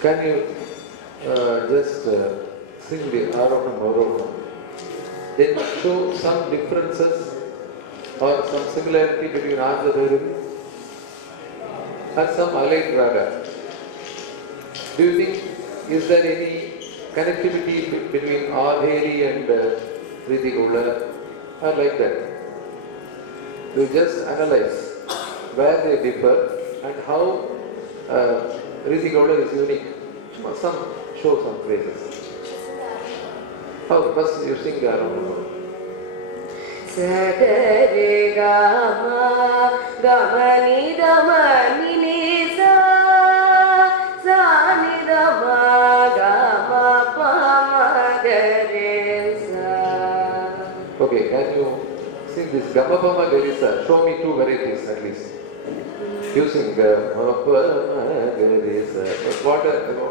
Can you just sing the Aroham Aroham? Then show some differences or some similarity between Anjadharu and some allied raga. Do you think, is there any connectivity between Adheri and Riti Gaula or like that? You just analyze where they differ and how Riti Gaula is unique. Show some phrases. How? First you sing Aroham. Sadare Gama Gamani Damani Nisa Sani Dama Gama Pama Garesa. Okay, can you sing this Gama Pama Garesa? Show me two varieties at least. You sing Gama Pama Garesa. But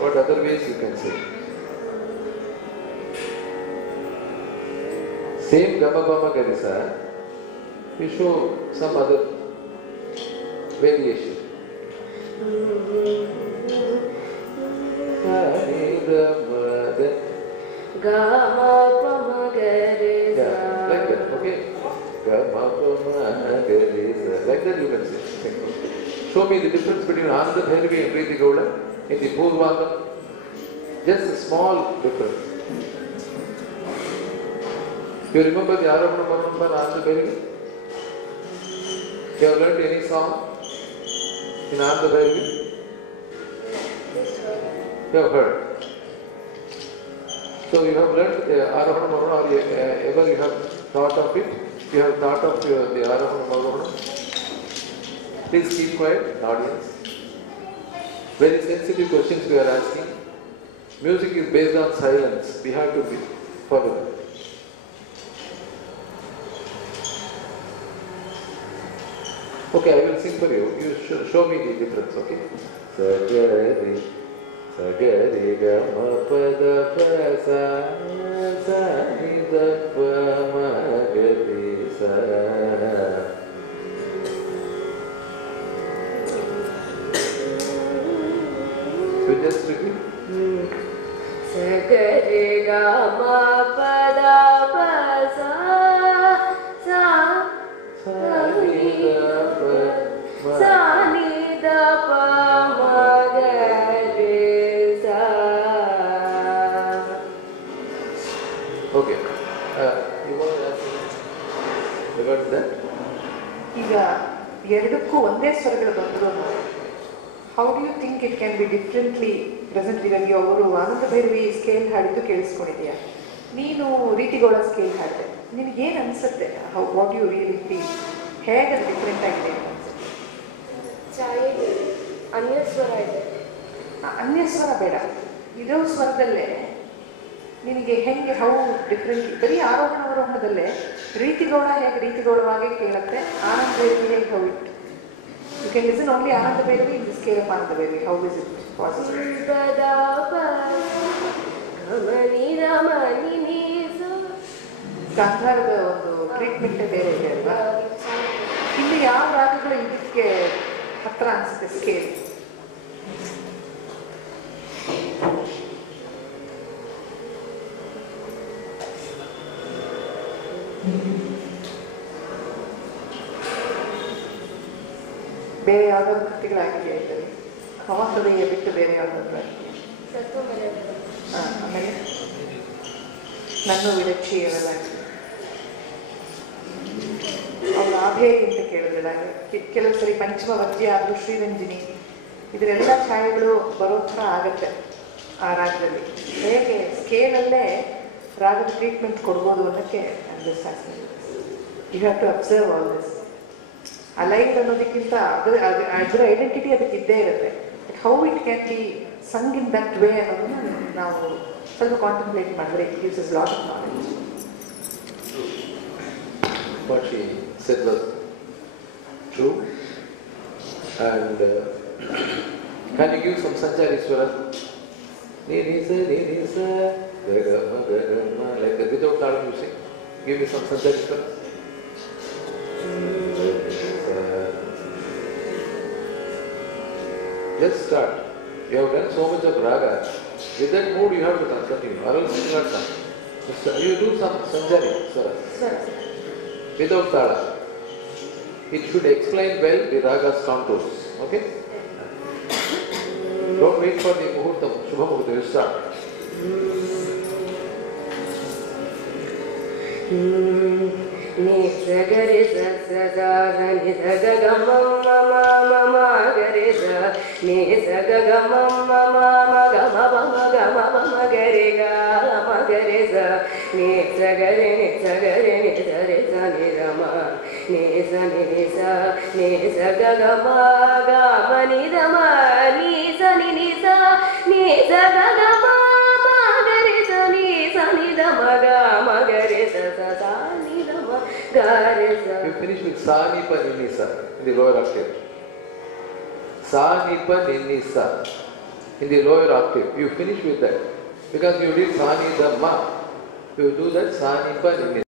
what other ways you can sing? Same Gama Pama Garesa, you show some other variation. Like that, okay? Like that you can sing. Show me the difference between Ananda Bhairavi and Preeti Gaula in the Purvanga. Just a small difference. You remember the Aravana Marvana Ananda Bhairavi? You have learned any song in Ananda Bhairavi? You have heard. So you have learned Aravana Marvana, or ever you have thought of it? You have thought of the Aravana Marvana? Please keep quiet, audience. Very sensitive questions we are asking. Music is based on silence. We have to follow that. Okay, I will sing for you. You show me the difference, okay? Sagari, sagari gama pada pasa, sa ni da pa ma ga di sa. So just repeat. Sagari gama pada pasa, sa ni da pa ma ga re sa. Okay. You want to ask about that? ಈಗ ಎರಡಕ್ಕೂ ಒಂದೇ ಸ್ವರಗಳು ಬಂದರೂ how do you think it can be differently present ಇವಾಗ ಅವರು ಆನಂದ Bhairavi scale ಹಾಡಿದ್ದು ಕೇಳಿಸ್ಕೊಂಡಿದ್ಯಾ, ನೀನು ರೀತಿಗೋಳ scale ಹಾಡಿದೆ, ನಿನಗೇನು ಅನಿಸುತ್ತೆ? How what you really feel? ಹೇಗೆ ಅದು ಡಿಫ್ರೆಂಟ್ ಆಗಿದೆ ಅಂತ ಅನಿಸುತ್ತೆ? ಅನ್ಯಸ್ವರ ಇದೆ. ಅನ್ಯಸ್ವರ ಬೇಡ, ಇರೋ ಸ್ವರದಲ್ಲೇ ನಿನಗೆ ಹೆಂಗೆ ಹೌ ಡಿಫ್ರೆಂಟ್ಲಿ ಬರೀ ಆರೋಹಣ ಅವರೋಹಣದಲ್ಲೇ ರೀತಿಗೋಳ ಹೇಗೆ ರೀತಿಗೋಳವಾಗಿ ಕೇಳುತ್ತೆ, ಆನಂದ ಭೈರವಿ ಹೇಗೆ how it you can listen only Ananda Bhairavi in the scale of Ananda Bhairavi. How is it possible? ಗಾಂಧಾರದ ಒಂದು ಟ್ರೀಟ್ಮೆಂಟೇ ಬೇರೆ ಇದೆ ಅಲ್ವಾ? ಇಲ್ಲಿ ಯಾವ ರಾಗಗಳು ಇದಕ್ಕೆ ಹತ್ರ ಅನಿಸುತ್ತೆ ಸ್ಕೇಲ್? ಬೇರೆ ಯಾವ್ದಾದ್ರು ಕೃತಿಗಳಾಗಿದೆ ಇದರಲ್ಲಿ? ಹವಾಸದೆಯ ಬಿಟ್ಟು ಬೇರೆ ಯಾವ್ದಾದ್ರು? ಆಮೇಲೆ ನನ್ನ ವಿರಕ್ಷಿ ಇರಲ್ಲ, ಅವಳು ಆಭೇರಿ ಅಂತ ಕೇಳಿದ್ರಲ್ಲ, ಕೆಲವು ಸರಿ ಪಂಚಮ ವರ್ಜ್ಯ ಆದರೂ ಶ್ರೀರಂಜಿನಿ, ಇದರೆಲ್ಲ ಛಾಯೆಗಳು ಬರೋ ಥರ ಆಗತ್ತೆ ಆ ರಾಗದಲ್ಲಿ. ಹೇಗೆ ಸ್ಕೇಲಲ್ಲೇ ರಾಗದ ಟ್ರೀಟ್ಮೆಂಟ್ ಕೊಡ್ಬೋದು ಅನ್ನೋಕ್ಕೆ you have to observe all this. Alive ಅನ್ನೋದಕ್ಕಿಂತ ಅದರ ಐಡೆಂಟಿಟಿ ಅದಕ್ಕೆ ಇದ್ದೇ ಇರುತ್ತೆ. But how it can be sung in that way ಅನ್ನೋದನ್ನು ನಾವು ಸ್ವಲ್ಪ ಕಾಂಟೆಂಪ್ಲೇಟ್ ಮಾಡಿದ್ರೆ it gives us lot of knowledge. What she said was true. And can you give some Sanchari Swara? Ni sa, ga ma, like that, without talam you sing. Give me some Sanchari Swara. Just start. You have done so much of raga. With that mood you have to continue, or else you will not come. You do some Sanchari Swara. Without tala. It should explain well the raga's contours. Okay? Don't wait for the muhurtam. Shubha muhurtam. You start. Ni sa ga re sa sa sa ni sa ga ga ma ma ma ma ga re sa ni sa ga ga ma ma ma ga ma ma ga ma ga re ga ma ga re sa ni sa ga re ni sa ga re ni sa re sa ni ga ma ni sa ga ga ma ni da ma ni sa ni sa ga ga ma ga re sa ni da ma ga re sa sa sa ni da ma ga re sa. You finish with sa ni pa ni sa in the lower octave. Sa ni pa ni sa in the lower octave. You finish with that because you did sa ni da ma. You do that sa ni pa ni.